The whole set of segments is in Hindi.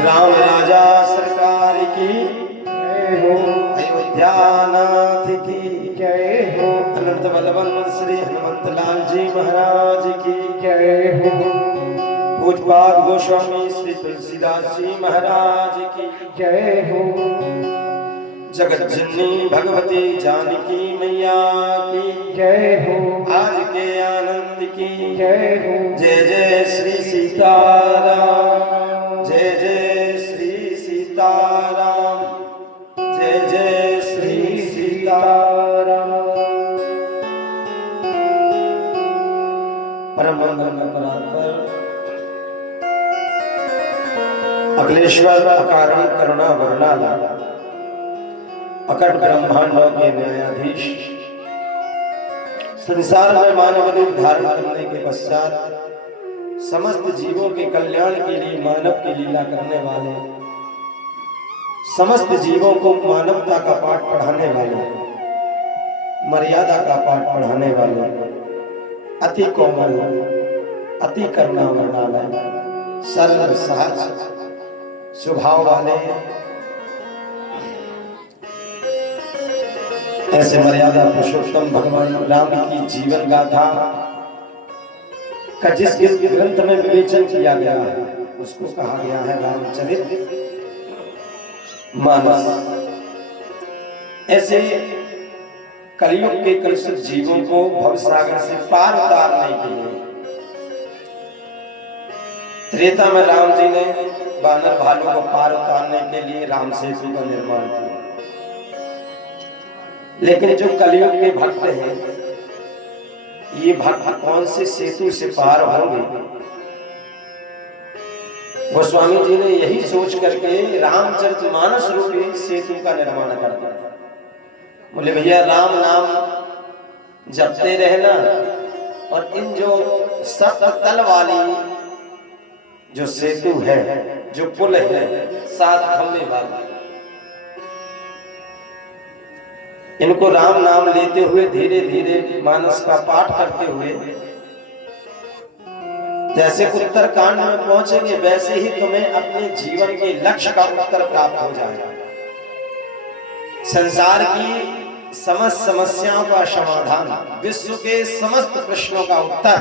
राम राजा सरकार की जय हो, अयोध्यानाथ की जय हो, अनंत बलवंत श्री हनुमंत लाल जी महाराज की जय हो, पूज्यपाद गोस्वामी श्री तुलसीदास जी महाराज की जय हो, जगत जननी भगवती जानकी मैया की जय हो, आज के आनंद की जय हो, जय जय श्री सीताराम, जय जय श्री सीताराम, जय जय श्री सीताराम। परम मंगल परात्पर अखिलेश्वर अकारण करुणा वरुणाला अकट ब्रह्मांडों के न्यायाधीश संसार में मानव रूप धारण करने के पश्चात समस्त जीवों के कल्याण के लिए मानव की लीला करने वाले, समस्त जीवों को मानवता का पाठ पढ़ाने वाले, मर्यादा का पाठ पढ़ाने वाले, अति कोमल, अति करुणा वर्णालय, सरल सहज स्वभाव वाले ऐसे मर्यादा पुरुषोत्तम भगवान राम की जीवन गाथा का जिस ग्रंथ में विवेचन किया गया है उसको कहा गया है रामचरित मानस। ऐसे कलयुग के कलुषित जीवों को भवसागर से पार उतारने के लिए त्रेता में राम जी ने बानर भालू को पार उतारने के लिए राम सेतु का निर्माण किया। लेकिन जो कलयुग के भक्त हैं, ये भक्त कौन से सेतु से पार होंगे? गोस्वामी जी ने यही सोच करके रामचरितमानस रूपी सेतु का निर्माण कर दिया। बोले भैया राम नाम जपते रहना और इन जो सप्त तल वाली जो सेतु है, जो पुल है, 7 खंभे वाला, इनको राम नाम लेते हुए धीरे धीरे मानस का पाठ करते हुए जैसे उत्तर कांड में पहुंचेंगे वैसे ही तुम्हें अपने जीवन के लक्ष्य का उत्तर प्राप्त हो जाएगा। संसार की समस्त समस्याओं का समाधान, विश्व के समस्त प्रश्नों का उत्तर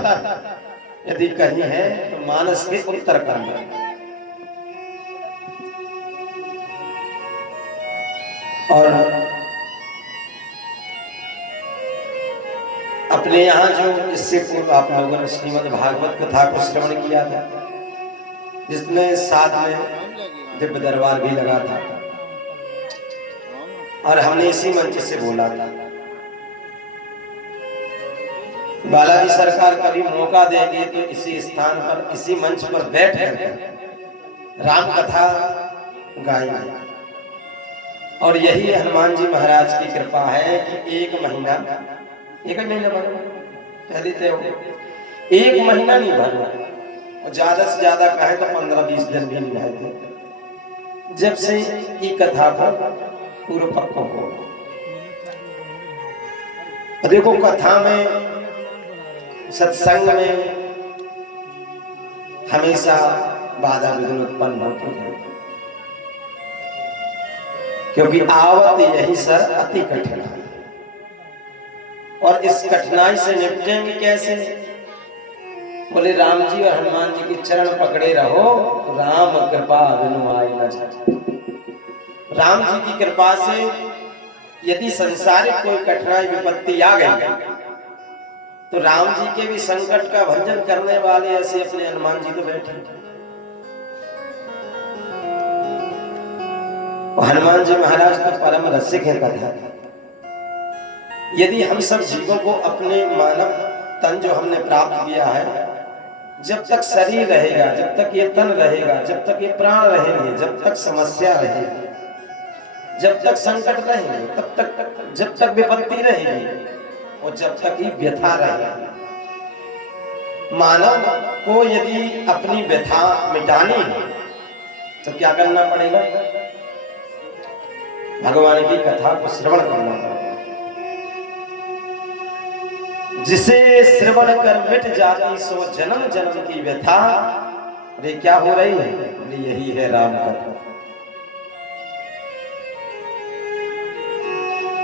यदि कहीं है तो मानस के उत्तर कांड में। और अपने यहाँ जो इससे पूर्व आप लोगों ने श्रीमद् भागवत कथा को श्रवण किया था, जिसमें साथ में दिव्य दरबार भी लगा था और हमने इसी मंच से बोला था बालाजी सरकार कभी मौका देंगे तो इसी स्थान पर, इसी मंच पर बैठ कर राम कथा गाएंगे। और यही हनुमान जी महाराज की कृपा है कि एक महीना भर पहले तो 1 महीना नहीं भरना और ज्यादा से ज्यादा कहे तो 15-20 दिन भी नहीं रहे थे जब से ये कथा पर पूर्व पक्का हो। देखो कथा में, सत्संग में हमेशा बाधा विघ्न उत्पन्न होती है, क्योंकि आवत यही सर अति कठिन है। और इस कठिनाई से निपटेंगे कैसे? बोले राम जी और हनुमान जी के चरण पकड़े रहो, राम कृपा बिनु आए न जाए। राम जी की कृपा से यदि संसारिक कोई कठिनाई विपत्ति आ गई तो राम जी के भी संकट का भंजन करने वाले ऐसे अपने हनुमान जी तो बैठे। हनुमान जी महाराज तो परम रसिक है कथा। यदि हम सब जीवों को अपने मानव तन जो हमने प्राप्त किया है जब तक शरीर रहेगा, जब तक ये तन रहेगा, जब तक ये प्राण रहेंगे, जब तक समस्या रहेगी, जब तक संकट रहेंगे, तब तक, जब तक विपत्ति रहेगी और जब तक ही व्यथा रहेगी। मानव को यदि अपनी व्यथा मिटानी है तो क्या करना पड़ेगा? भगवान की कथा को श्रवण करना पड़ेगा। जिसे श्रवण कर मिट जाती सो जन्म जन्म की व्यथा। अरे क्या हो रही है? यही है राम कथा।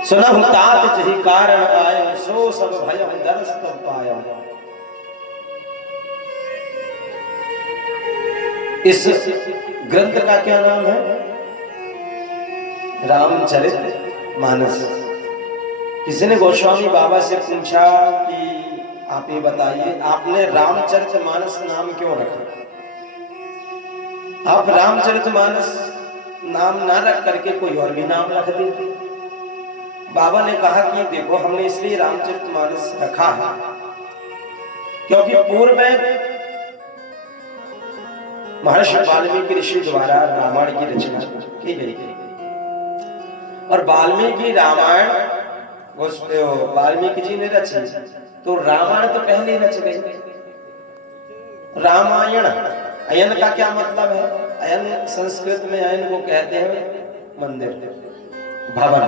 सुनहु तात जहि कारण आए, सो सब भय दरस तब पाया। इस ग्रंथ का क्या नाम है? रामचरितमानस। किसी ने गोस्वामी बाबा से पूछा कि आप ये बताइए, आपने रामचरितमानस नाम क्यों रखा? आप रामचरितमानस नाम ना रख करके कोई और भी नाम रख दे। बाबा ने कहा कि देखो, हमने इसलिए रामचरितमानस रखा है क्योंकि पूर्व में महर्षि वाल्मीकि ऋषि द्वारा रामायण की रचना की गई थी और वाल्मीकि रामायण वाल्मीकि जी ने रची, तो रामायण तो पहले रच गई। रामायण, अयन का क्या मतलब है? अयन संस्कृत में अयन को कहते हैं मंदिर, भवन।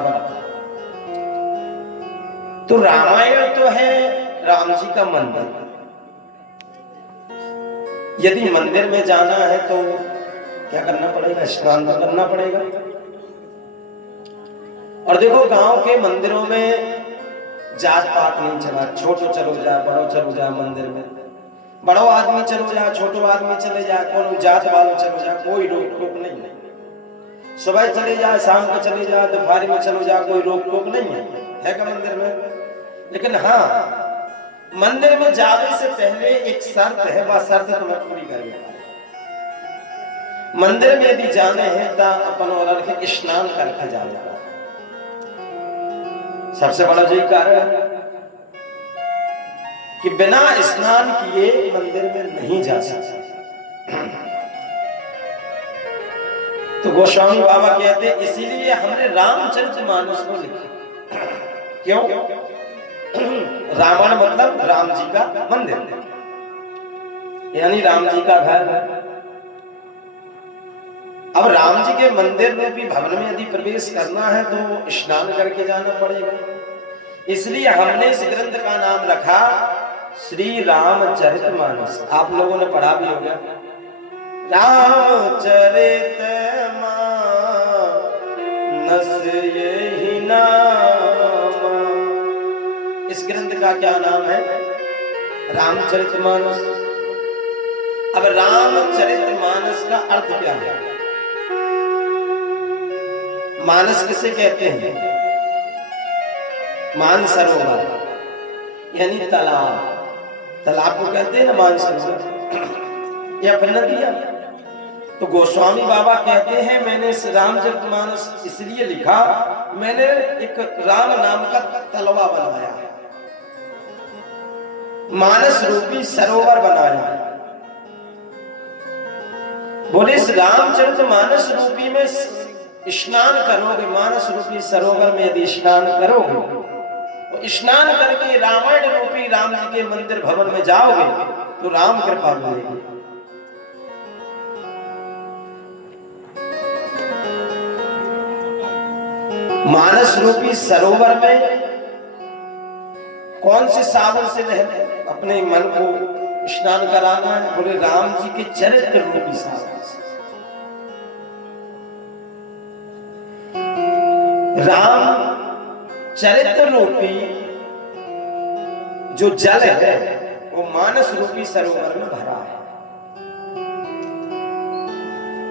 तो रामायण तो है राम जी का मंदिर। यदि मंदिर में जाना है तो क्या करना पड़ेगा? स्नान तो करना पड़ेगा। और देखो, गांव के मंदिरों में जात पात नहीं चला। छोटो चलो जा, बड़ो चलो जा मंदिर में। बड़ो आदमी चलो जा, छोटो आदमी चले जा, कोनो जात वालों चलो जा, कोई रोक टोक नहीं है। सुबह चले जा, शाम को चले जा, दोपहर में चलो जा, कोई रोक टोक नहीं है का मंदिर में। लेकिन हाँ, मंदिर में जाने से पहले एक शर्त है, वह शर्त तुम्हें पूरी करनी है। मंदिर में यदि जाने हैं तो अपन और स्नान करके जाना। सबसे बड़ा यही कारण है कि बिना स्नान किए मंदिर में नहीं जा सकते। तो गोस्वामी बाबा कहते इसीलिए हमने रामचरितमानस को लिखा। क्यों? रामायण मतलब राम जी का मंदिर, यानी राम जी का घर। अब राम जी के मंदिर रूपी भवन में यदि प्रवेश करना है तो स्नान करके जाना पड़ेगा। इसलिए हमने इस ग्रंथ का नाम रखा श्री रामचरितमानस। आप लोगों ने पढ़ा भी होगा, रामचरितमानस यही नाम। इस ग्रंथ का क्या नाम है? रामचरितमानस। अब रामचरितमानस का अर्थ क्या है? मानस किसे कहते हैं? मानसरोवर, यानी तालाब। तालाब को कहते हैं ना मानसरोवर, या फिर नदियां। तो गोस्वामी बाबा कहते हैं मैंने इस रामचरितमानस इसलिए लिखा, मैंने एक राम नाम का तलवा बनाया, मानस रूपी सरोवर बनाया। बोले इस रामचरितमानस रूपी में स्नान करोगे, मानस रूपी सरोवर में यदि स्नान करोगे, तो स्नान करके रामायण रूपी राम जी के मंदिर भवन में जाओगे तो राम कृपा मिलेगी। मानस रूपी सरोवर में कौन से साबुन से नहले अपने मन को स्नान कराना है? बोले राम जी के चरित्र रूपी साबुन से। राम चरित्र रूपी जो जल है वो मानस रूपी सरोवर में भरा है।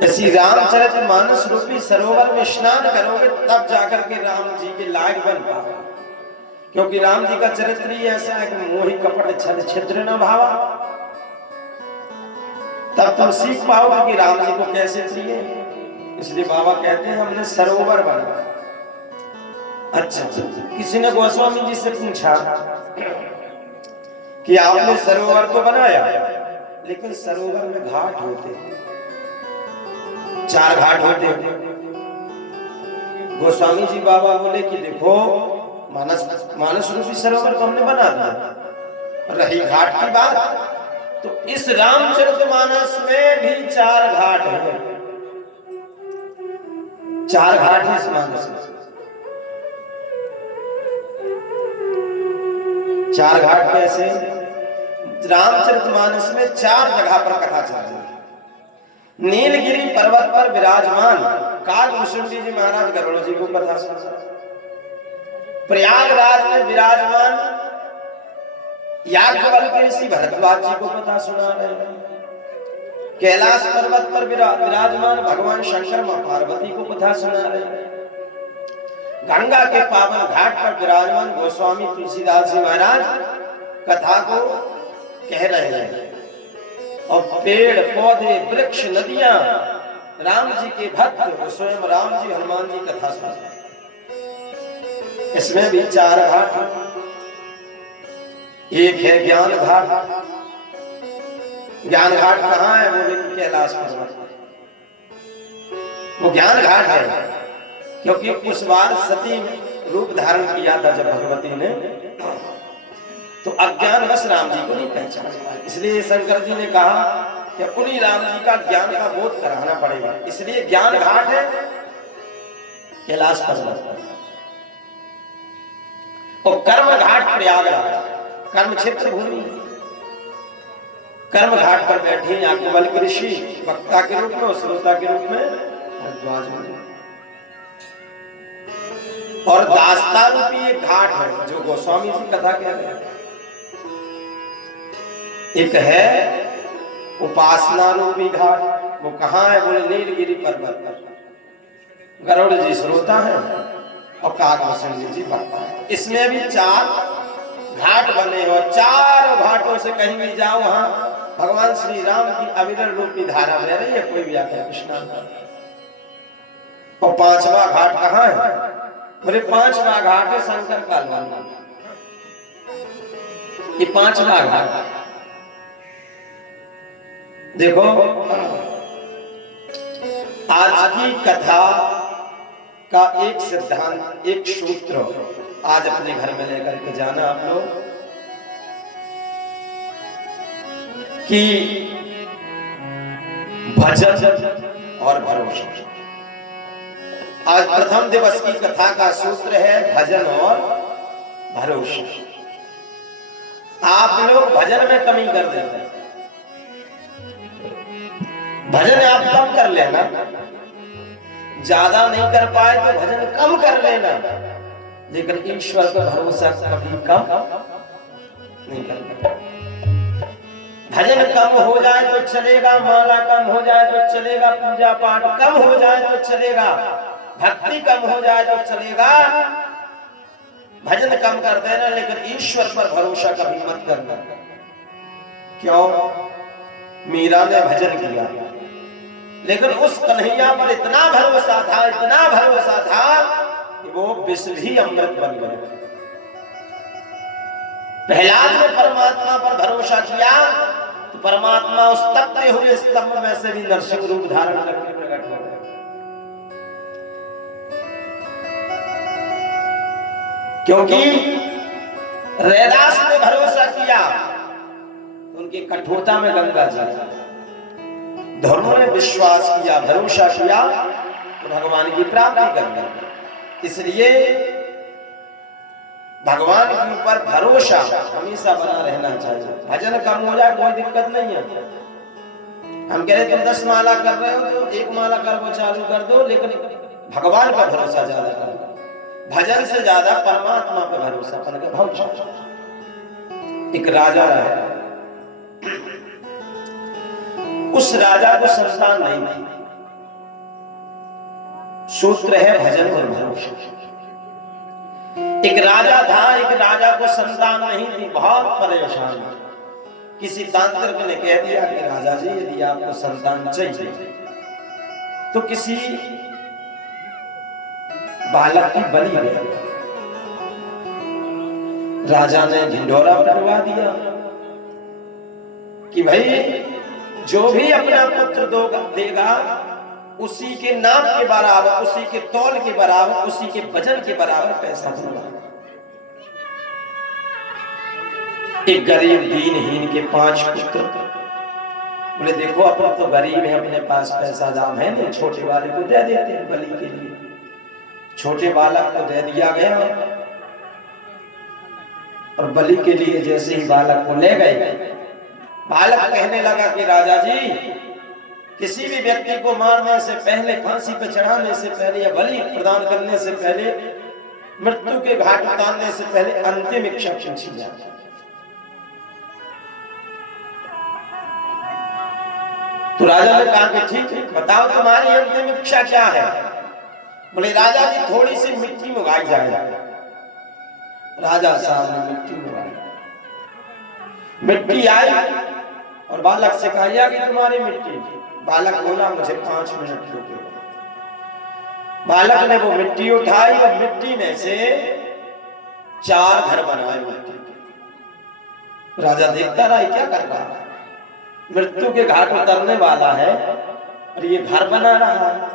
इसी रामचरितमानस रूपी सरोवर में स्नान करोगे तब जाकर के राम जी के लायक बन पाओगे। क्योंकि राम जी का चरित्र ही ऐसा है कि मोहि कपट छल छिद्र न भावा। तब तुम सीख पाओगे कि राम जी को कैसे प्रिय। इसलिए बाबा कहते हैं हमने सरोवर बनाया। अच्छा, किसी ने गोस्वामी जी से पूछा कि आपने सरोवर तो बनाया, लेकिन सरोवर में घाट होते, 4 घाट होते। गोस्वामी जी बाबा बोले कि देखो मानस रूपी सरोवर तो हमने बना दिया, रही घाट की बात, तो इस रामचरितमानस में भी 4 घाट हैं। 4 घाट हैं इस मानस में। 4 घाट कैसे? रामचरितमानस में 4 जगह पर कथा चल रही है। नीलगिरी पर्वत पर विराजमान काकभूषण जी महाराज गरुड़ जी को कथा सुना। प्रयागराज में विराजमान याज्ञवल्क्य ऋषि भरद्वाज जी को कथा सुना रहे हैं। कैलाश पर्वत पर विराजमान भगवान शंकर मां पार्वती को कथा सुना रहे हैं। गंगा के पावन घाट पर विराजमान गोस्वामी तुलसीदास जी महाराज कथा को कह रहे हैं। और पेड़ पौधे वृक्ष नदियां राम जी के भक्त स्वयं राम जी हनुमान जी कथा सुना। इसमें भी 4 घाट। एक है ज्ञान घाट। ज्ञान घाट कहाँ है? बोले कि कैलाश पर्वत। वो ज्ञान घाट है क्योंकि उस बार सती रूप धारण किया था जब भगवती ने, तो अज्ञान बस राम जी को नहीं पहचान पाए, इसलिए शंकर जी ने कहा कि उन्हीं राम जी का ज्ञान का बोध कराना पड़ेगा, इसलिए ज्ञान घाट है कैलाश पर्वत। और कर्म घाट प्रयागराज, कर्म क्षेत्र भूमि। कर्म घाट पर बैठे याज्ञवल्क्य ऋषि वक्ता के रूप में और श्रोता के रूप में भरद्वाज जी। और दास्ता रूपी एक घाट है जो गोस्वामी जी कथा कह रहे हैं। एक है उपासना रूपी घाट। वो कहाँ है? बोले नीलगिरी पर्वत पर। गरुड़ जी श्रोता है और काकभूषण जी वक्ता है। इसमें भी 4 घाट बने और 4 घाटों से कहीं भी जाओ वहां भगवान श्री राम की अविरल रूपी धारा बह रही है, कोई भी आकर कृष्णा। और 5वां घाट कहाँ है? बोले 5वां घाट है शंकर कालवा। ये 5वां घाट। देखो आज की कथा का एक सिद्धांत, एक सूत्र आज अपने घर में लेकर के जाना आप लोग कि भजन और भरोसा। आज प्रथम दिवस की कथा का सूत्र है भजन और भरोसा। आप लोग भजन में कमी कर देते हैं। भजन आप कम कर लेना, ज्यादा नहीं कर पाए तो भजन कम कर लेना, लेकिन ईश्वर का भरोसा कभी कम नहीं करना। भजन कम हो जाए तो चलेगा, माला कम हो जाए तो चलेगा, पूजा पाठ कम हो जाए तो चलेगा, भक्ति कम हो जाए तो चलेगा, भजन कम कर देना, लेकिन ईश्वर पर भरोसा कभी मत करना। क्यों? मीरा ने भजन किया लेकिन उस कन्हैया पर इतना भरोसा था, इतना भरोसा था कि वो विष भी अमृत बन गया। प्रहलाद ने परमात्मा पर भरोसा किया तो परमात्मा उस तपते हुए स्तंभ में से भी नरसिंह रूप धारण करके प्रकट हो गए। क्योंकि रैदास ने भरोसा किया तो उनकी कठोरता में गंगा जी, धर्मों ने विश्वास किया, भरोसा किया तो भगवान की प्राप्ति कर दी। इसलिए भगवान के ऊपर भरोसा हमेशा बना रहना चाहिए। भजन कम हो जाए कोई दिक्कत नहीं है। हम कह रहे तुम 10 माला कर रहे हो तो 1 माला कर वो चालू कर दो, लेकिन भगवान पर भरोसा ज्यादा करो। भजन से ज्यादा परमात्मा पर भरोसा करके भरोसा। एक राजा रहा, उस राजा को संतान नहीं थी। सूत्र है भजन और भरोसा। एक राजा था, एक राजा को संतान नहीं थी, बहुत परेशान। किसी तांत्रिक ने कह दिया कि राजा जी यदि आपको संतान चाहिए तो किसी बालक की बलि दे। राजा ने ढिंढोरा पिटवा दिया कि भाई जो भी अपना पुत्र देगा उसी के नाम के बराबर, उसी के तौल के बराबर, उसी के वजन के बराबर पैसा दूंगा। एक गरीब दीनहीन के 5 पुत्र, बोले देखो अपन तो गरीब है, अपने पास पैसा दाम है नहीं, छोटे वाले को दे देते हैं बलि के लिए। छोटे बालक को दे दिया गया और बलि के लिए जैसे ही बालक को ले गए, बालक कहने लगा कि राजा जी, किसी भी व्यक्ति को मारने से पहले, फांसी पर चढ़ाने से पहले या बलि प्रदान करने से पहले, मृत्यु के घाट उतारने से पहले अंतिम इच्छा पूछी जाती। तो राजा ने कहा कि ठीक है, बताओ तुम्हारी अंतिम इच्छा क्या है। बोले राजा जी, थोड़ी सी मिट्टी मंगाई जाए। राजा साहब ने मिट्टी मंगाई, मिट्टी आई और बालक से कहा कि तुम्हारी मिट्टी। बालक बोला मुझे 5 मिनट रुके। बालक ने वो मिट्टी उठाई और मिट्टी में से 4 घर बनाए मिट्टी के। राजा देखता रहा क्या कर रहा है, मृत्यु के घाट उतरने वाला है और ये घर बना रहा है।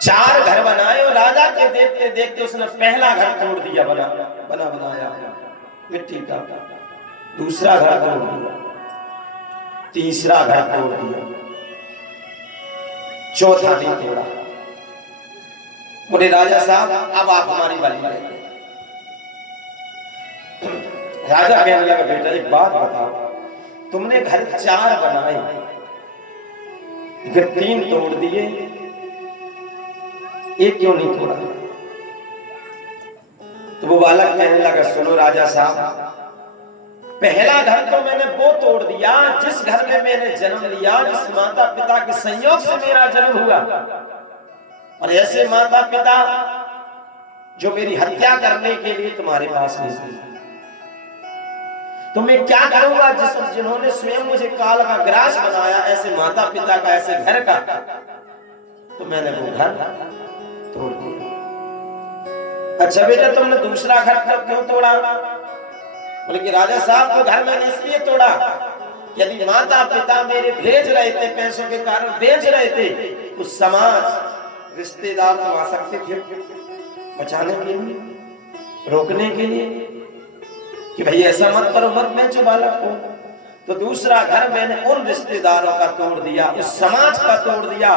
4 घर बनाए और राजा के देखते देखते उसने पहला घर तोड़ दिया, बनाया मिट्टी का। दूसरा घर तोड़ दिया, तीसरा घर तोड़ दिया, चौथा नहीं तोड़ा। बोले राजा साहब, अब आप हमारी बलि लेंगे। राजा कहने लगा बेटा एक बात बताओ, तुमने घर 4 बनाए, फिर 3 तोड़ दिए, एक क्यों नहीं तोड़ा। तो वो बालक कहने लगा सुनो राजा साहब, पहला घर तो मैंने वो तोड़ दिया जिस घर में मैंने जन्म लिया, जिस माता पिता के संयोग से मेरा जन्म हुआ, और ऐसे माता पिता जो मेरी हत्या करने के लिए तुम्हारे पास नहीं। तो मैं क्या करूंगा जिन्होंने स्वयं मुझे काल का ग्रास बनाया, ऐसे माता पिता का, ऐसे घर का। तो मैंने वो घर तोड़ दिया। अच्छा बेटा, तुमने दूसरा घर क्यों तोड़ा। बोले कि राजा साहब, वो घर मैंने इसलिए तोड़ा, यदि माता पिता मेरे भेज रहे थे, पैसों के कारण बेच रहे थे, तो समाज रिश्तेदार तो आ सकते थे बचाने के लिए, रोकने के लिए कि भाई ऐसा मत करो, मत बेचो बालक को। तो दूसरा घर मैंने उन रिश्तेदारों का तोड़ दिया, उस समाज का तोड़ दिया,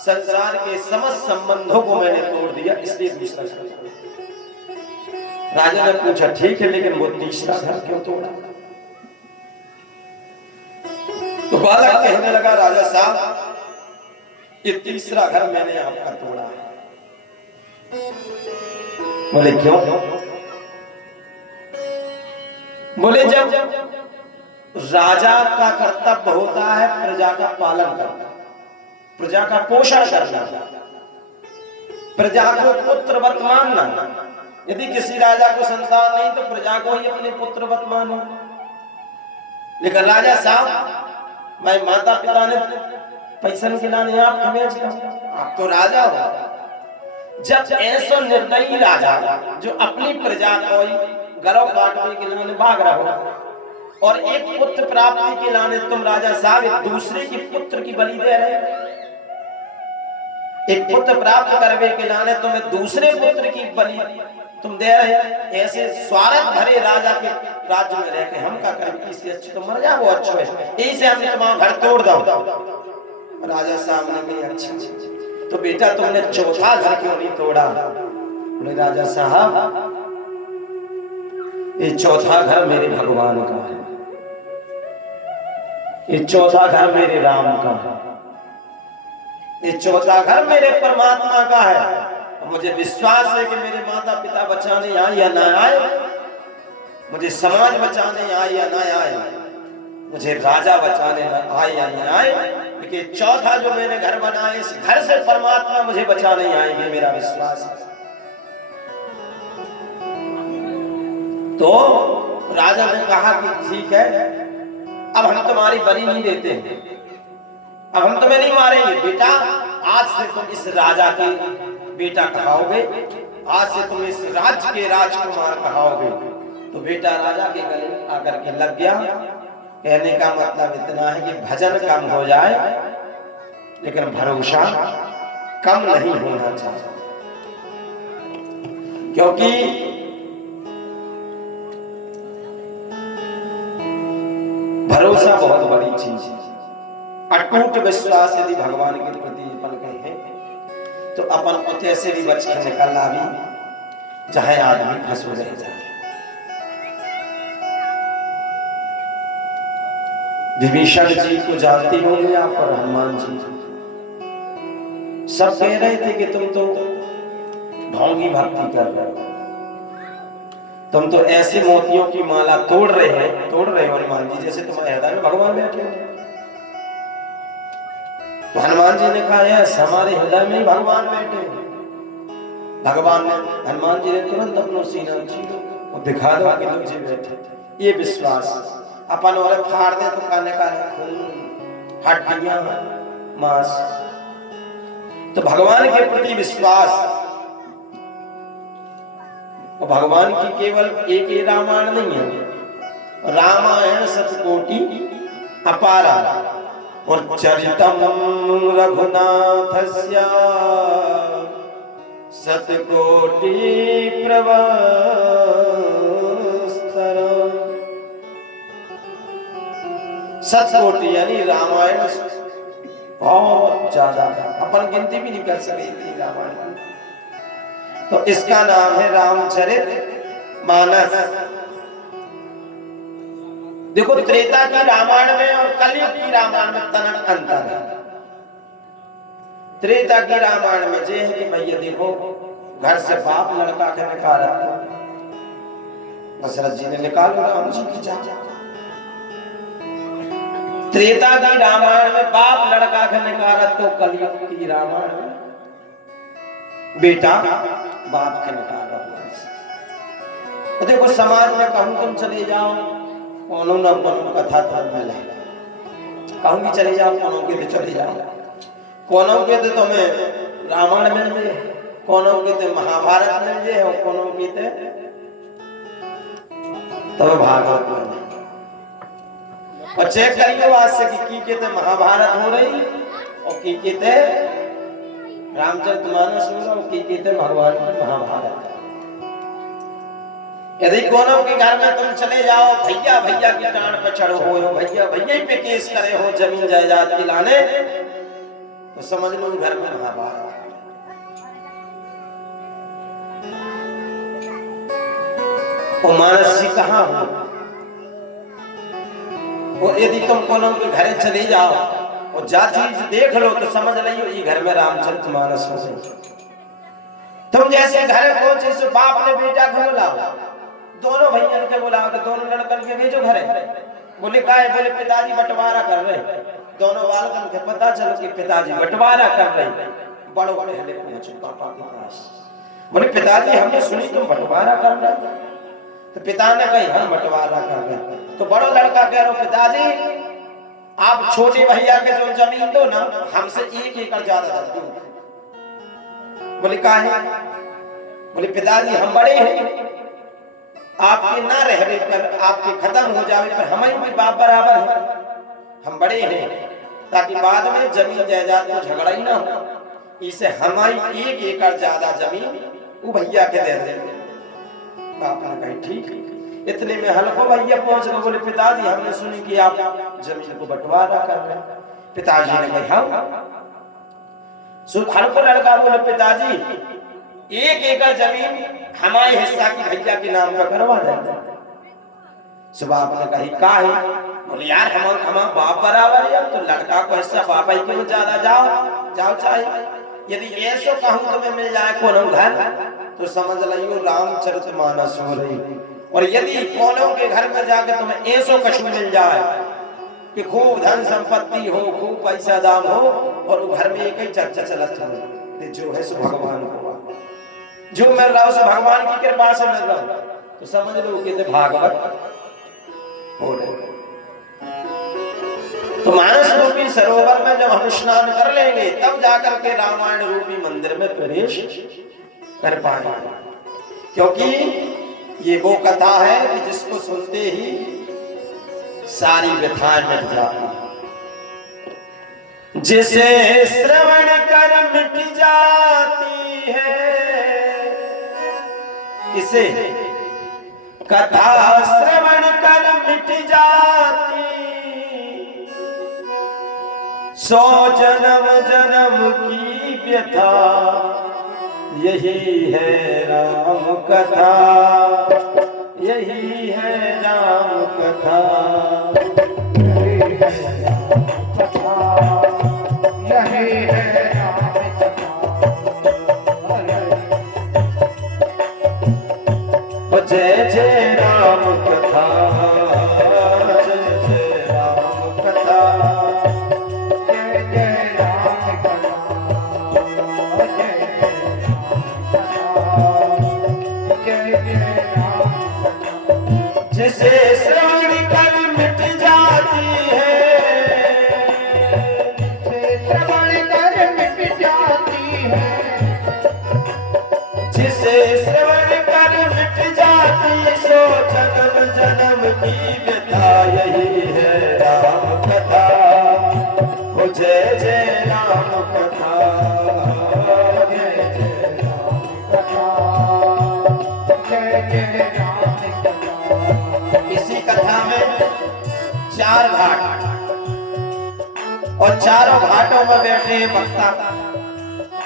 संसार के समस्त संबंधों को मैंने तोड़ दिया, इसलिए दूसरा घर। राजा ने पूछा ठीक है, लेकिन वो तीसरा घर क्यों तोड़ा। तो बालक कहने लगा राजा साहब, ये तीसरा घर मैंने आपका तोड़ा है। बोले क्यों। बोले जब राजा का कर्तव्य होता है प्रजा का पालन करना, प्रजा का पोषण करना, प्रजा को पुत्रवत मानना। यदि किसी राजा को संतान नहीं तो प्रजा को ही अपने पुत्रवत मानो। लेकिन राजा साहब, मैं माता पिता ने पैसा खिलाने आपको भेजता हूं, आप तो राजा हो। जब ऐसा निर्दयी राजा जो अपनी प्रजा को गरौ काटने के लाने भाग रहा हो, और एक पुत्र प्राप्ति के लाने तुम राजा साहब एक दूसरे की पुत्र की बलि दे रहे, एक पुत्र प्राप्त करने के लाने तुम्हें दूसरे पुत्र की बलि तुम दे रहे। ऐसे स्वार्थ भरे राजा के राज्य में रहकर हम क्या करें, इससे अच्छे तो मर जाओ, वो अच्छा है, इसे हमने तुम्हारा घर तोड़ दो। राजा साहब ने कहा अच्छा, तो बेटा तुमने चौथा घर क्यों नहीं तोड़ा। बोले राजा साहब, ये चौथा घर मेरे भगवान का है, ये चौथा घर मेरे राम का है, ये चौथा घर मेरे परमात्मा का है। मुझे विश्वास है कि मेरे माता पिता बचाने आए या ना आए, मुझे समाज बचाने आए या ना आए, मुझे राजा बचाने आए या ना आए, लेकिन चौथा जो मैंने घर बनाया, इस घर से परमात्मा मुझे बचाने आएंगे, मेरा विश्वास है। तो राजा ने कहा कि ठीक है, अब हम तुम्हारी बलि नहीं देते, अब हम तुम्हें नहीं मारेंगे बेटा, आज से तुम इस राजा के बेटा कहाओगे, आज से तुम इस राज्य के राजकुमार कहाओगे। तो बेटा राजा के गले आकर के लग गया कहने का मतलब इतना है कि भजन कम हो जाए लेकिन भरोसा कम नहीं होना चाहिए, क्योंकि भरोसा बहुत बड़ी चीज है। अटूट विश्वास यदि भगवान के प्रति अपन कहे तो अपन उते से भी बच के निकलना भी चाहे आदमी फंस रह जाए। विभीषण जी को जानती होंगे आप और हनुमान जी, सब कह रहे थे कि तुम तो ढोंगी भक्ति कर रहे हो, तुम तो ऐसे मोतियों की माला तोड़ रहे हो हनुमान जी, जैसे तुम्हारे हृदय में भगवान बैठे हो। तो हनुमान जी ने कहा यस, हमारे हृदय में ही भगवान बैठे हैं। भगवान ने, हनुमान जी ने तुरंत अपना सीना वो दिखा दो कि तुम जी बैठे। ये विश्वास अपन और फाड़ दे तो खाने का हड्डियां मांस। तो भगवान के प्रति विश्वास, और भगवान की केवल एक ही रामायण नहीं है, रामायण शतकोटि अपारा और चरितम रघुनाथस्य शतकोटि प्रवस्तर। शतकोटि यानी रामायण बहुत ज्यादा, अपन गिनती भी नहीं कर सकते रामायण की। तो इसका नाम है रामचरित मानस। देखो त्रेता की रामायण में और कलयुग की रामायण में तनक अंतर है। त्रेता की रामायण में ये है कि भैया देखो घर से बाप लड़का के निकाला, दशरथ जी ने निकालो राम जी की जान। त्रेता की रामायण में बाप लड़का के निकाला, तो कलयुग की रामायण में बेटा बाप के निकाला। तो देखो समाज में कहूं तुम चले जाओ कोनो न कोनो कथा तो मिले, कहूंगी चले जाओ कोनो के तो चले जाओ, कोनो के तो तुम्हें रामायण मिल जाए, कोनो के तो महाभारत मिल जाए, और कोनो के तो भागवत मिल जाए। और चेक करिए आज से कि की कहते महाभारत हो रही और की कहते रामचरितमानस हो रहा और की कहते भगवान की महाभारत। यदि कोनो के घर में तुम चले जाओ, भैया भैया की टांड पे चढ़ो हो, भैया भैया पे केस करे हो जमीन जायदाद दिलाने, तो समझ लो घर में महाभारत। और मानस जी कहाँ हो? और यदि तुम कोनो के घर चले जाओ और जा चीज देख लो तो समझ लियो ये घर में रामचरितमानस हो। तुम जैसे घर को, जैसे बाप ने बेटा को बुलाओ, दोनों भैया के बुलाओ तो दोनों लड़कन के भेजो घरे। बोले काहे? बोले पिताजी बंटवारा कर रहे। दोनों बालकन के पता चलो कि पिताजी बंटवारा कर रहे। बड़ों पहले पहुंचे पापा के पास, बोले पिताजी हमने सुनी तुम बंटवारा कर रहे। तो पिता ने कही हम बंटवारा कर रहे। तो बड़ो लड़का कह रहा पिताजी आप छोटे भैया के जो जमीन दो ना, हमसे 1 एकड़ ज्यादा दो। बोले काहे? बोले पिताजी हम बड़े हैं, आपके ना रहने पर, आपके खत्म हो जाने पर हमें भी बाप बराबर है, हम बड़े हैं, ताकि बाद में जमीन जायदाद को झगड़ा ही ना हो। इसे हमारी 1 एकड़ ज्यादा जमीन वो भैया के दे दे। बाप ने कहा ठीक। इतने में हल्को भैया पहुंच गए। बोले पिताजी हमने सुनी कि आप जमीन को बंटवारा कर रहे हैं। पिताजी ने कहा हल्को लड़का बोले पिताजी 1 एकड़ जमीन हमारे हिस्सा की भैया के नाम का करवा देते। सुबह आपने कही का है? बोले यार हम बाप बराबर है, तो लड़का को हिस्सा बाप ही के ज्यादा जाओ चाहे। यदि ऐसा कहूं तुम्हें मिल जाए कोनो घर तो समझ लियो रामचरितमानस हो रही। और यदि कोनो के घर में जाके तुम्हें ऐसो कछु मिल जाए कि खूब धन संपत्ति हो, खूब पैसा दाम हो, और वो घर में एक ही चर्चा चलत हो जो है सो भगवान हुआ, जो मिल रहा उसे भगवान की कृपा से मिल रहा, तो समझ लो कि भागवत हो रहे। तो मानस रूपी सरोवर में जब हम स्नान कर लेंगे तब जाकर के रामायण रूपी मंदिर में प्रवेश कर पाएंगे, क्योंकि ये वो कथा है कि जिसको सुनते ही सारी व्यथाएं मिट जाती। जिसे श्रवण कर मिट जाती है, इसे कथा श्रवण कर मिट जाती, सौ जन्म जन्म की व्यथा यही है राम कथा, यही है राम कथा, यही है राम कथा, यही है राम कथा। जय जय राम कथा, जय जय राम कथा, जय जय राम कथा, जय जय राम कथा। जिसे श्रवण कर मिट जाती है, जिसे श्रवण कर मिट जाती है, जिसे श्रवण कर मिट जाती, सो जन्म जन्म की व्यथा यही है राम कथा। ओ जय जय राम कथा, जय जय राम कथा, जय जय राम कथा। इसी कथा में 4 घाट और चारों घाटों में बैठे हैं वक्ता।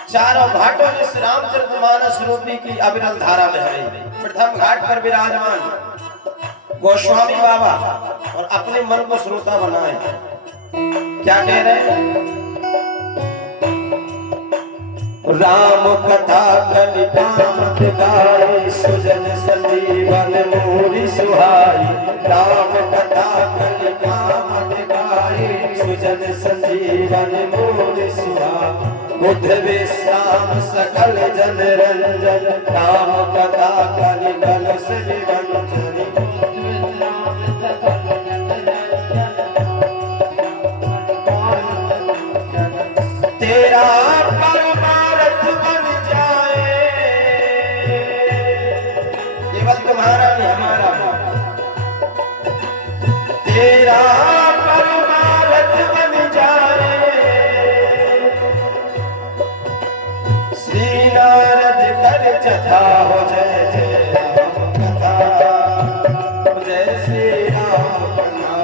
चारों घाटों इस रामचरितमानस रूपी की अविरल धारा में है। प्रथम घाट पर विराजमान गोस्वामी बाबा और अपने मन को श्रोता बनाए। क्या कह रहे हैं? राम कथा कलिकामत गाई, सुजन संजीवन मोरी सुहाई। राम कथा कलिकामत गाई, सुजन संजीवन मोरी सुहाई। बुद्ध विश्राम सकल जन रंजन, राम कथा कलिकल से विभंजन। तेरा परमार्थ बन जाए, केवल तुम्हारा नहीं हमारा। तेरा परमार्थ बन जाए, श्री नारद कर जथा हो जय जय राम कथा, जय श्री राम कथा,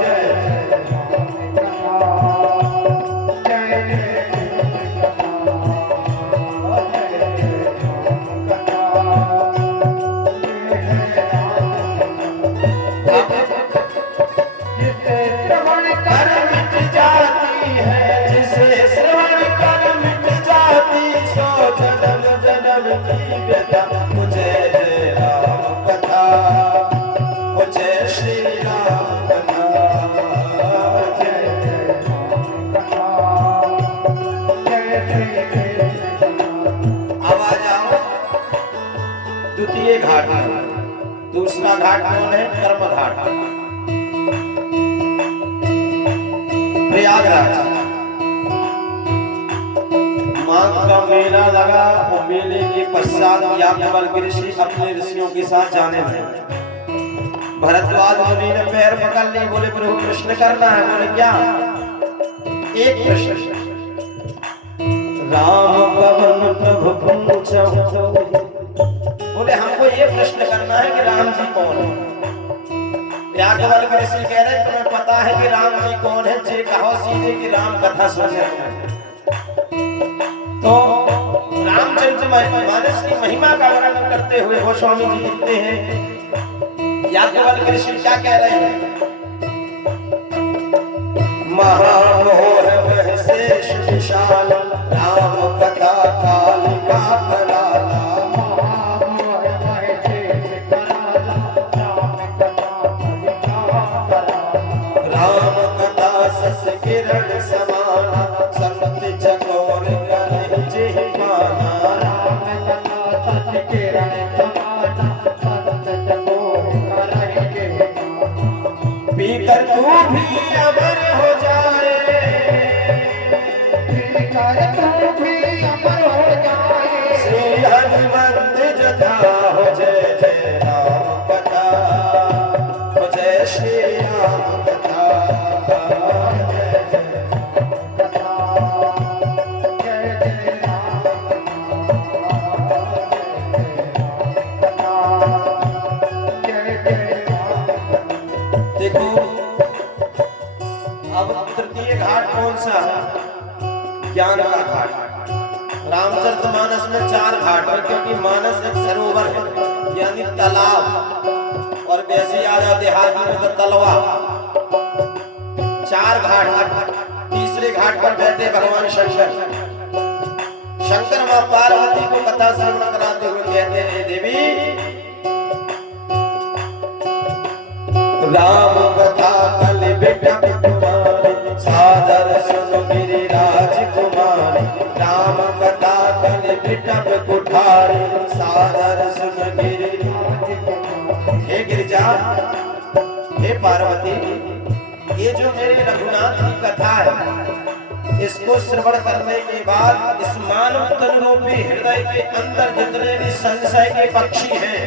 जय जय श्रवण कर मिट जाती है, जिसे श्रवण कर मिट जाती, सो जन्म जन्म की व्यथा। मुझे जय राम कथा, मुझे श्री राम कथा, जय जय आवाज आओ। द्वितीय घाट, दूसरा घाट कौन है? कर्म घाट, प्रयागराज। माघ का मेला लगा, वो मेले के पश्चात याज्ञवल्क्य ऋषि अपने ऋषियों के साथ जाने लगे। भरद्वाज मुनि ने पैर पकड़ ली, बोले प्रभु प्रश्न करना है। बोले क्या? एक प्रश्न। राम पवन प्रभु पूछो। बोले हमको ये प्रश्न करना है कि राम जी कौन है। याज्ञवल्क्य ऋषि कह रहे तुम्हें पता है कि राम जी कौन है? जे कहो सीधे कि राम कथा सुने। तो रामचरितमानस की महिमा का वर्णन करते हुए गोस्वामी जी लिखते हैं, याज्ञवल्क्य ऋषि क्या कह रहे हैं? महामोह वह शेष विशाल, राम कथा कालिका कराला। राम कथा सस किरण समाना, संत चकोर कर जिह्वाना। राम कथा सस किरण समाना, संत चकोर कर जिह्वाना। पीकर तू भी अमर हो जाए, पीकर तू भी अमर हो जाए। श्री हनुमंत जथा हो जय जय राम कथा, हो जय श्री ज्ञान का घाट। रामचरितमानस में 4 घाट है, क्योंकि मानस एक सरोवर है यानी तालाब, और वैसे आ जाओ देहाती में तो तलवा। 4 घाट। तीसरे घाट पर बैठे भगवान शंकर। शंकर मां पार्वती को कथा श्रवण कराते हुए कहते हैं, देवी राम कथा कल बेटा कुमारी, सादर सुन गिरिराज कुमारी। राम कथा कल बेटा कुठारी, सादर सुन गिरिराज कुमारी। हे गिरिजा, हे पार्वती, ये जो मेरे रघुनाथ की कथा है, इसको श्रवण करने के बाद इस मानव तन रूपी हृदय के अंदर जितने भी संशय के पक्षी हैं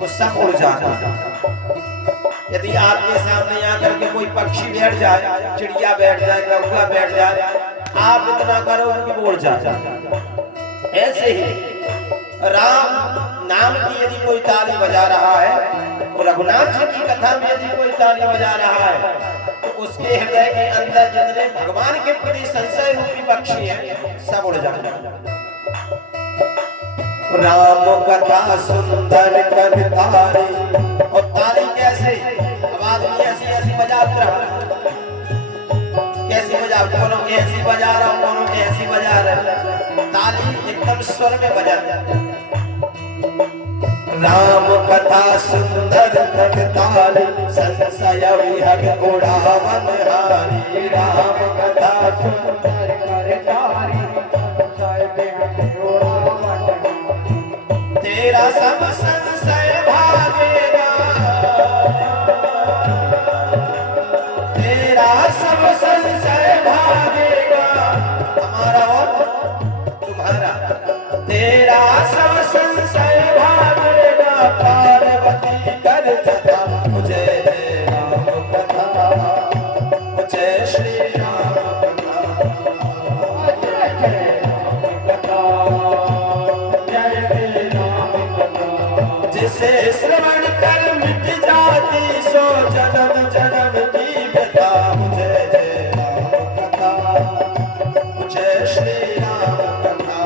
वो सब उड़ जाते हैं। यदि आपके सामने आकर के कोई पक्षी बैठ जाए, चिड़िया बैठ जाए, कौवा बैठ जाए, आप इतना करो कि बोल जाए। ऐसे ही राम नाम की यदि कोई ताली बजा रहा है, और रघुनाथ जी की कथा में यदि कोई ताली बजा रहा है, तो उसके हृदय के अंदर जितने भगवान के प्रति संशय रूपी पक्षी हैं सब उड़ जाते। राम कथा सुंदर करतारी, और ताली कैसे, अब आदमी ऐसी ऐसी बजाता रहा, कैसी बजा, कोनो ऐसी बजा रहा, कोनो ऐसी बजा रहा, ताली एकदम स्वर में बजा। राम कथा सुंदर करतारी, संशय विहग उड़ावन हारी। राम कथा सुंदर करतारी, संशय विहग उड़ावन हारी। तेरा सब संशय भागेगा, तेरा सब संशय भागेगा, हमारा और तुम्हारा। तेरा सब संशय भागेगा, पार्वती कर जता मुझे राम कथा, मुझे श्री राम कथा, जय जय राम कथा, जय श्री राम कथा। जिसे श्रवण कर मिट जाती सो जन्म जन्म की व्यथा, मुझे जय राम कथा, मुझे श्री राम कथा,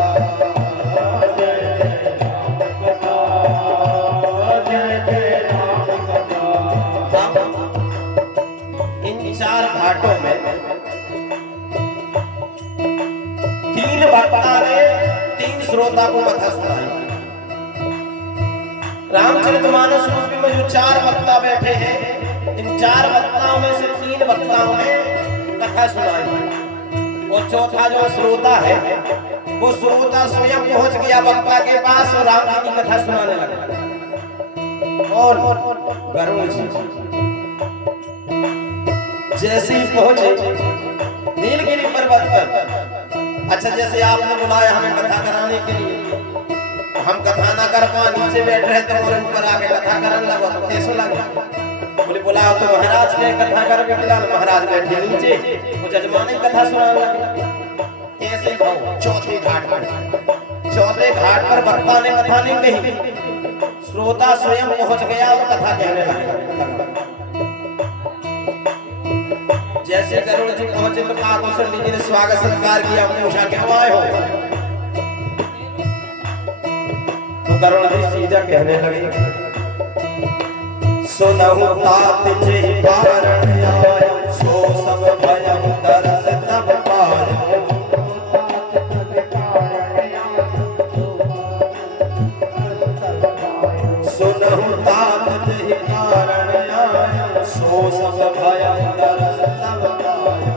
जय जय राम कथा, जय जय राम कथा। इन 4 घाटों में 3 वक्ता ने 3 श्रोता को कथा सुनाई। रामचरितमानस रूपी में जो 4 वक्ता बैठे हैं, इन 4 वक्ताओं में से 3 वक्ताओं ने कथा सुनाई, और चौथा जो श्रोता है वो श्रोता स्वयं पहुंच गया वक्ता के पास और राम जी की कथा सुनाने लगा। और गरुड़ जी जैसे ही पहुंचे नीलगिरी पर्वत पर, अच्छा जैसे आपने बुलाया हमें कथा कराने के लिए, हम कथा ना कर पा नीचे बैठ रहे थे और ऊपर आके कथा करने लगा, तो कैसे लगा? बोले बुलाओ तो महाराज ने कथा कर के बुला, महाराज बैठे नीचे, वो जजमाने कथा सुनाने लगे। ऐसे ही चौथे घाट पर वक्ता ने कथा नहीं कही, श्रोता स्वयं पहुंच गया और कथा कहने लगा। जैसे गरुड़ जी पहुंचे तो काकुशल जी ने स्वागत सत्कार किया, अपने उषा क्यों आए हो? तो गरुड़ जी सीधा कहने लगे, सुनहु तात जेहि कारण आया, सो सब भयहु दरस तब पाया। सुनहु तात जेहि कारण आया, सो सब भयहु दरस तब पाया।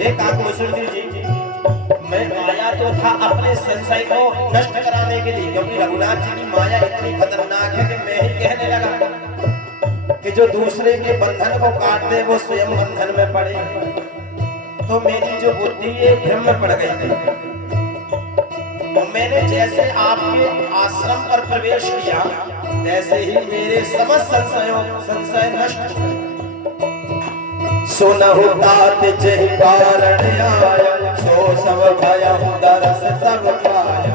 हे काकुशल जी, मैं आया तो था अपने संशय को नष्ट कराने के लिए, क्योंकि रघुनाथ जी की माया इतनी खतरनाक है कि मैं ही कहने लगा कि जो दूसरे के बंधन को काट दे वो स्वयं बंधन में पड़े। तो मेरी जो बुद्धि है भ्रम में पड़ गई थी, तो मैंने जैसे आपके आश्रम पर प्रवेश किया तैसे ही मेरे समस्त संशय नष्ट हो गए। सुनहु तात जेहि कारण आया, सो सब भयहु दरस तब पाया।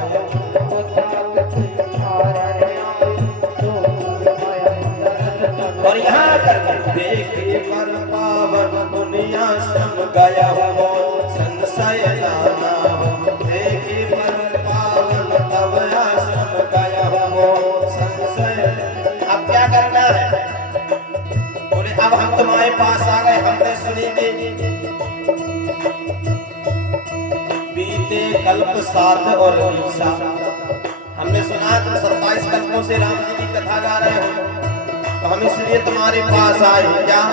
और यहाँ देखे पर पावन दुनिया सम गया हो संशय नाना हो देखे पर पावन तब आश्रम गया हो संशय। अब क्या करना है? बोले अब हम तुम्हारे पास आ गए, हमने सुनी थी बीते कल्प 7 और 20 हमने सुना तुम 27 कल्पों से राम जी की कथा गा रहे हो, तो हम इसलिए तुम्हारे पास आए। क्या?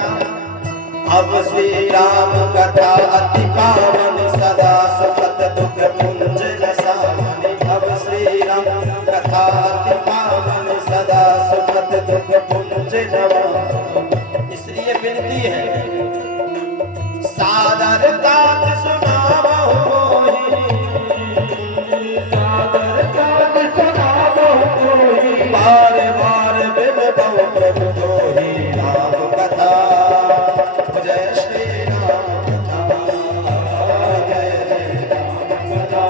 अब श्री राम कथा अति पावन सदा सुखद दुख पुंज रसावनी। अब श्री राम कथा अति पावन सदा सुखद दुख पुंज रसावनी। इसलिए विनती है सादरता सुनावो बार बार बिनबो प्रभु तोहि राम कथा। जय श्री राम कथा जय जय राम कथा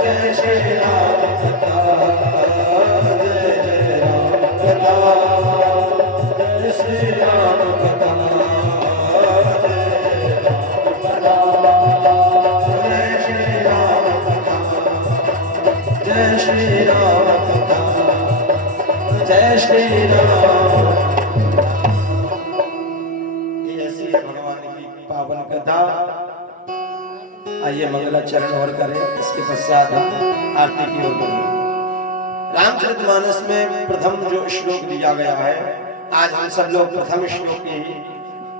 जय श्री राम कथा जय जय राम कथा जय श्री राम कथा जय श्री राम कथा जय श्री राम कथा जय श्री राम। ये ऐसी है भगवान की पावन कथा। आइए मंगलाचरण और करें, इसके पश्चात हम आरती की ओर बढ़ेंगे। रामचरितमानस में प्रथम जो श्लोक दिया गया है, आज हम सब लोग प्रथम श्लोक की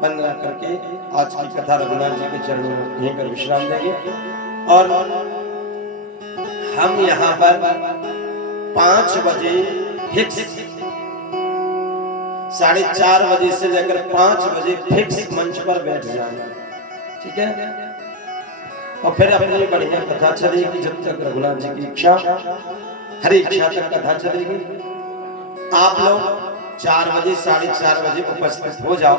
वंदना करके आज की कथा रघुनाथ जी के चरणों में यहीं पर विश्राम देंगे। और हम यहाँ पर 5 बजे फिक्स 4:30 बजे से लेकर 5 बजे फिक्स मंच पर बैठ जाना, ठीक है? और फिर अपनी बढ़िया कथा चलेगी जब तक रघुनाथ जी की इच्छा, हर इच्छा तक कथा चलेगी। आप लोग 4 बजे 4:30 बजे उपस्थित हो जाओ,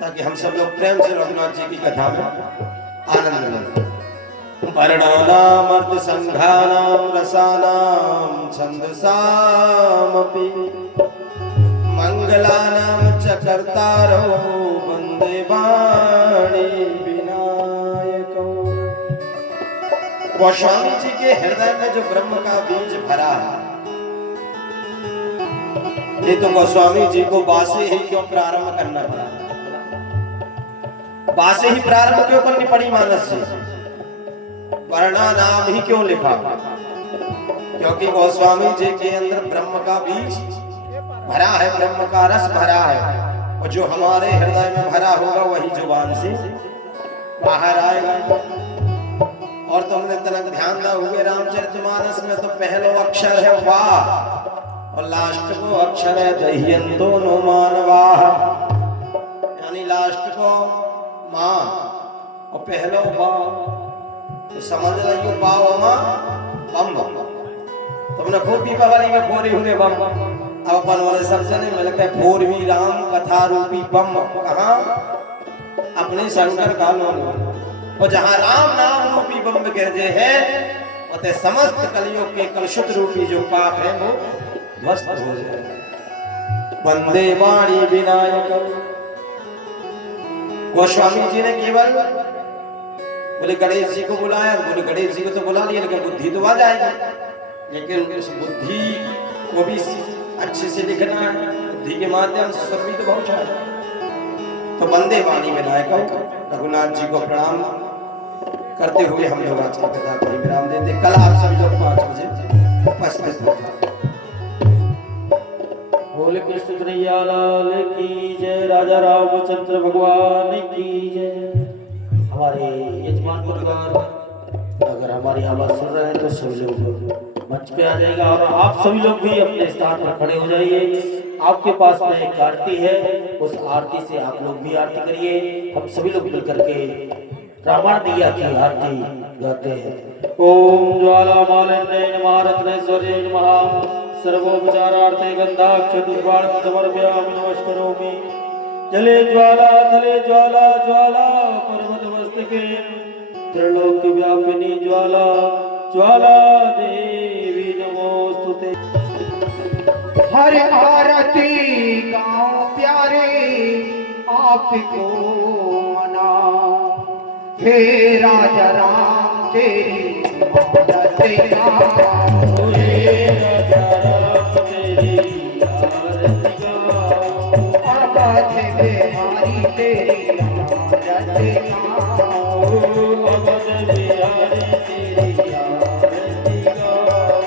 ताकि हम सब लोग प्रेम से रघुनाथ जी की कथा में आनंद लें। वर्णानाम अर्थ संघानाम रसानाम छंदसामपि मंगलानाम च कर्तारो वंदे वाणी विनायको। गोस्वामी जी के हृदय में जो ब्रह्म का बीज भरा है, ये तो गोस्वामी जी को बासे ही क्यों प्रारंभ करना पड़ा? बासे ही प्रारंभ क्यों करनी पड़ी मानस से? वर्णा नाम ही क्यों लिखा? क्योंकि गोस्वामी जी के अंदर ब्रह्म का बीज भरा है, ब्रह्म का रस भरा है, और जो हमारे हृदय में भरा होगा वही जुबान से बाहर आएगा। और तुमने तनक ध्यान दा हुए रामचरितमानस में तो पहला अक्षर है वाह, और लास्ट को अक्षर है दह्यंतो नो मानवाः, यानी लास्ट को मां और पहलो वाह। तो समझ लियो पाओ मां बम। तुमने खूब दीपावली में फोरी हुए बम, अब अपन वाले सब जने मिलकर फोर भी राम कथा रूपी बम कहा अपने शंकर का लोन। और जहां राम नाम रूपी बम गिरजे है, उते समस्त कलियुग के कलुषित रूपी जो पाप है वो ध्वस्त हो जाए। वंदे वाणी विनायक। गोस्वामी जी ने केवल बोले गणेश जी को बुलाया, बोले गणेश जी को तो बुला लिया, लेकिन बुद्धि तो आ जाएगी। लेकिन उस बुद्धि को भी अच्छे से लिखना है, बुद्धि के माध्यम से सब भी तो बहुत है। तो वंदे वाणी विनायक रघुनाथ जी को प्रणाम करते हुए हम लोग आज की कथा को विराम देते। कल आप सभी लोग 5 बजे उपस्थित हो। बोले कृष्ण कन्हैया लाल की जय, राजा रामचंद्र भगवान की जय। हमारे यजमान परिवार अगर हमारी आवाज सुन रहे हैं तो सभी लोग मंच पे आ जाएगा, और आप सभी लोग भी अपने स्थान पर खड़े हो जाइए। आपके पास में एक आरती है, उस आरती से आप लोग भी आरती करिए। हम सभी लोग मिलकर के रामायण दिया की आरती गाते हैं। ओम ज्वाला मालिन्ये नमः रत्नेश्वर्ये नमः सर्वोपचारार्थे गंधाक्षतुर्बाणं समर्पयामि नमस्करोमि। जले ज्वाला थले ज्वाला ज्वाला पर्वतमस्तके त्रिलोक व्यापिनी ज्वाला ज्वाला देवी नमोस्तुते। हर आरती गाँव प्यारे आपको मना। हे राजा राम तेरी आरती गाऊं, हे राजा राम तेरी आरती गाऊं, आवाज बिहारी तेरी आरती गाऊं, अवध बिहारी तेरी आरती गाऊं,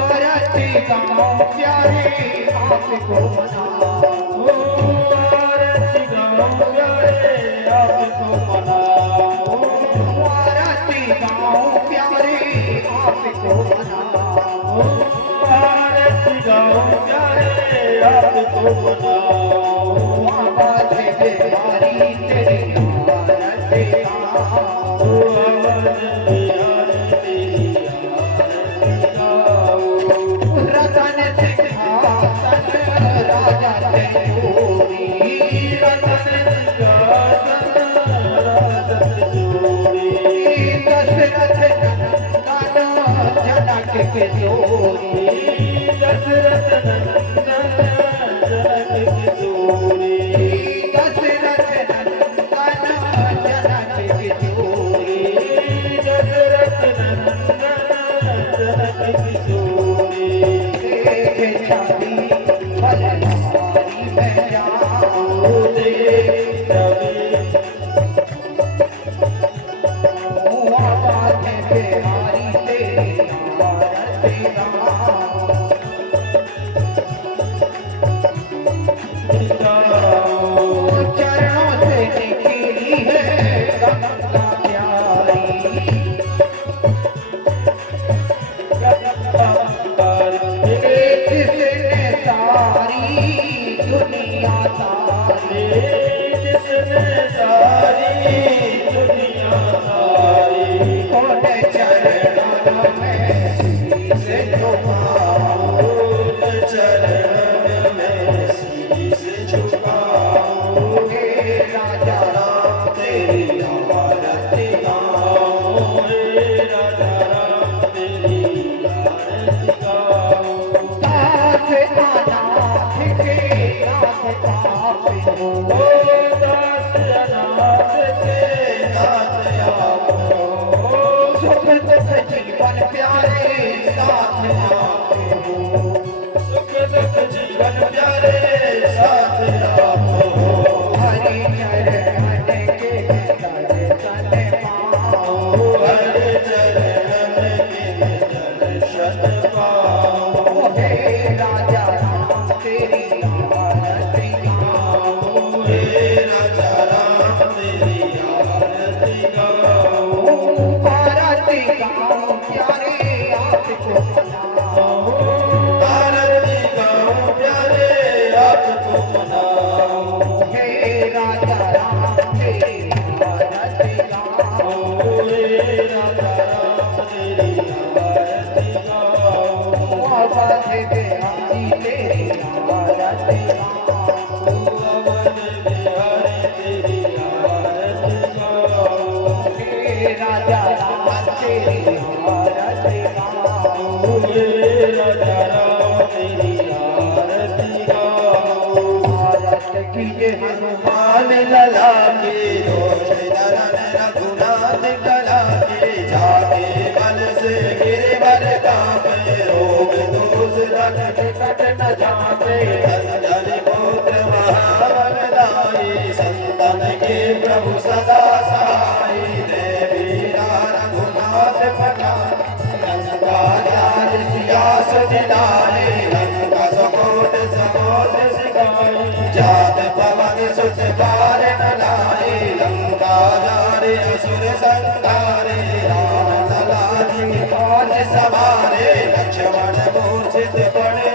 आरती गाऊं प्यारे आपको मनाऊं, आरती गाऊं प्यारे आपको मनाऊं, आरती गाऊं प्यारे आपको मनाऊं, आरती गाऊं प्यारे आपको मनाऊं, आवाज बिहारी तेरी आरती गाऊं, अवध बिहारी तेरी आरती गाऊं, रतन सिंहासन राजा तेरी, रतन सिंहासन राजन जोड़ी, दशरथ नंदन जनक के जोड़ी, दशरथ नंदन जनक की जोड़ी, दशरथ नंदन जनक के जोड़ी, दशरथ नंदन जनक की जोड़ी, देख छवि बलहारी में जाऊं, देख छवि आवाज बिहारी तेरी आरती गाऊं, गाऊं, चरणों से निकली है गंगा प्यारी, जिसने सारी दुनिया तारी, जिसने सारी दुनिया सारी, कौन चरणों में शीश झुकाऊं, चरण में शीश झुकाऊं, हे राजा राम तेरी आरती गाऊं, हे राजा राम तेरी आरती गाऊं, दास अनाथ के नाथ पापी हो, दास अनाथ के नाथ आप हो, सुख दुख जीवन प्यारे साथ आपके हो, सुख दुख जीवन प्यारे साथ आप हो, हरि चरण के दर्शन पाऊं, हर चरण में दर्शन पाऊं, हे राजा राम तेरी आरती गाऊं, हे राजा राम तेरी आरती गाऊं, आरती गाऊं प्यारे आपको मनाऊं, आरती गाऊं प्यारे आपको मनाऊं, हे राजा राम तेरी आरती गाऊं, हे राजा राम तेरी आरती गाऊं, आवाज बिहारी तेरी आरती गाऊं, अवध बिहारी तेरी आरती गाऊं, हे राजा राम तेरी आरती गाऊं, हे राजा राम तेरी आरती गाऊं, भारत की जय हनुमान लला के दोष दरन रघुनाथ कला के जाके बल से गिरवर कापे रोग दोष रख कट न जाते अंजन पुत्र महावरदाई संतन के प्रभु सदा सहाय देवी रघुनाथ पटा लंका जाल सियास दिलाए लंका सकोट सकोट सिखाई जात पवन सुत पार न लाए लंका जारे असुर संगारे राम लला जी काज सवारे लक्ष्मण मूर्छित पड़े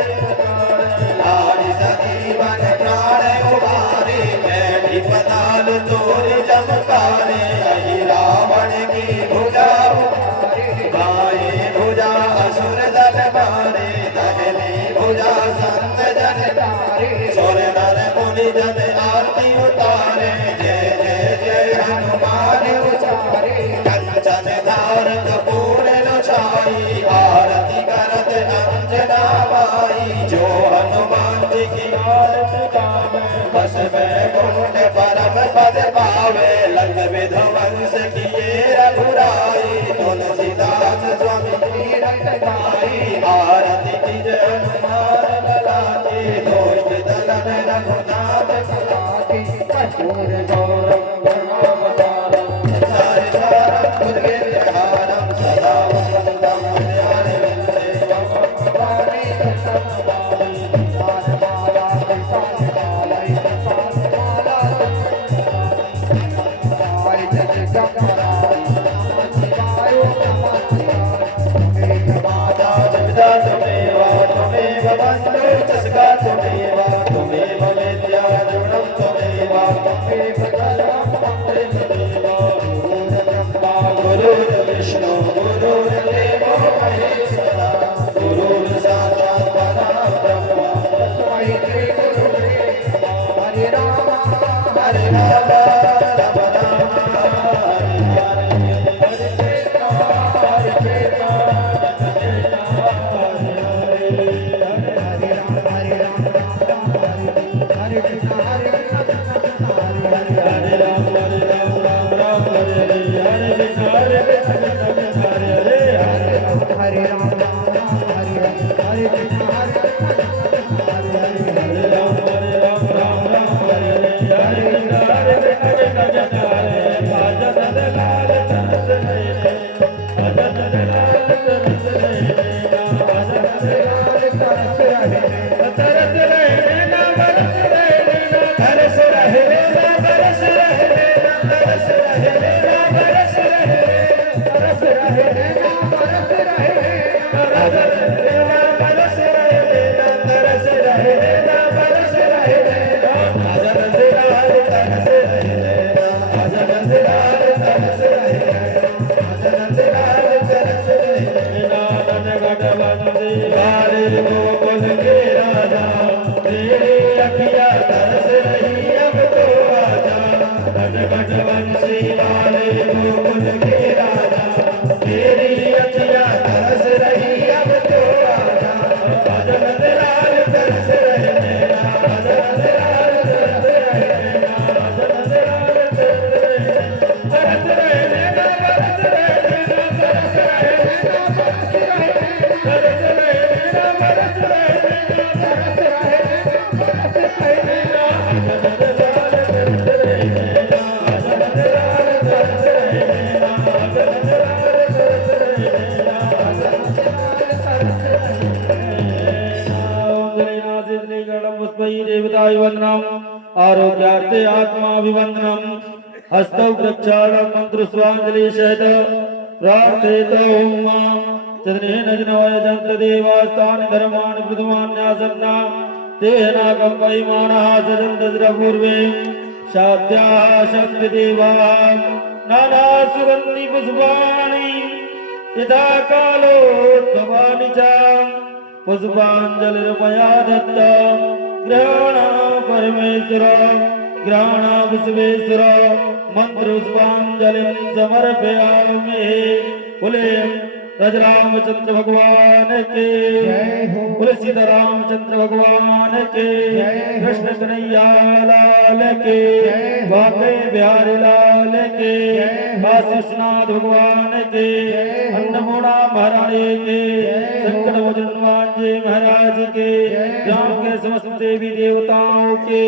लाड़ी सजीवन प्राण उबारे बैठी पताल तोर चमकारे अहि रावण की भुजा उतारे बाएं भुजा असुर दल मारे दाहिनी भुजा संत जन तारे सुर नर मुनि जन आरती उतारे जय जय जय हनुमान उचारे कंचन धार कपूर लुछाई आरती करत अंजना बाई जो हनुमान जी की आरती गावे बस बैकुंठ परम पद पावे लंग विध्वंस किए रघुराई तुलसीदास स्वामी तीरथ गाई आरती की जय हनुमान लला की धोई दलन रघुनाथ कला की कर्पूर गौरव करुणावतारम सारे सारम भुजगेन्द्रहारम सदा वसंतम हृदयानि विन्दे भगवानि कृष्णं विष्णु गुरुर्देवो महेश्वरा गुरुर् साक्षात् परब्रह्म तस्मै श्री गुरुवे हरे राम हरे राम राम राम हरे हरे हरे कृष्ण हरे कृष्ण हरे राम हरे राम हरे कृष्ण हरे कृष्ण हरे राम राम राम हरे हरे हरे कृष्ण हरे कृष्ण हरे राम हरे कृष्ण हरे राम राम राम हरे हरे हरे कृष्ण भजन लाल तरस रहे भजन लाल तरस रहे भजन लाल तरस रहे तरस रहे ना बरस रहे ना तरस रहे ना बरस रहे ना तरस रहे ना बरस रहे तरस रहे ना बरस रहे तरस रहे ना बरस रहे ना तरस रहे ना बरस रहे भजन लाल तरस रहे भजन लाल तरस रहे भजन लाल तरस रहे नादन घट बंदे वाले गोकुल के राजा तेरी अखियाँ तरस रही अब तो आजा घट घट बंसी वाले गोकुल के राजा तेरी अखियाँ तरस रही अब तो आजा भजन लाल तरस रहे मेरा भजन लाल तरस रहे मेरा भजन लाल तरस रहे मेरा तरस रहे मेरा तरस रहे मेरा तरस रहे मेरा तरस रहे मेरा तरस रहे मेरा तरस रहे मेरा तरस रहे मेरा भजन लाल तरस रहे मेरा भजन लाल तरस रहे मेरा भजन लाल तरस रहे मेरा भजन लाल तरस रहे देवताय वंदनम आरोग्यार्थे आत्माभिवंदनम हस्तौ प्रक्षालनं मंत्रस्वांजलि सहित प्रार्थयितोम चतुर्नेन जनवय जन्त देवास्तानि धर्माणि प्रथमान्यासन्ना तेनागं वैमानः सजन्त पूर्वे शाद्याः शक्ति देवाः नाना सुगन्धि पुष्पाणि यथा कालोद्भवानि च पुष्पाञ्जलिर्मया दत्ता ग्रहण परमेश्वर ग्रहण विश्वेश्वर मंत्र पुष्पांजलिं समर्पयामि बोले रामचंद्र भगवान के बोले सीतारामचंद्र भगवान के कृष्ण कन्हैया लाल के वाकई बिहारी लाल के वासुनाथ भगवान के अन्नपूर्णा महारानी के संकट मोचन हनुमान महाराज के ग्राम के समस्त देवी देवताओं के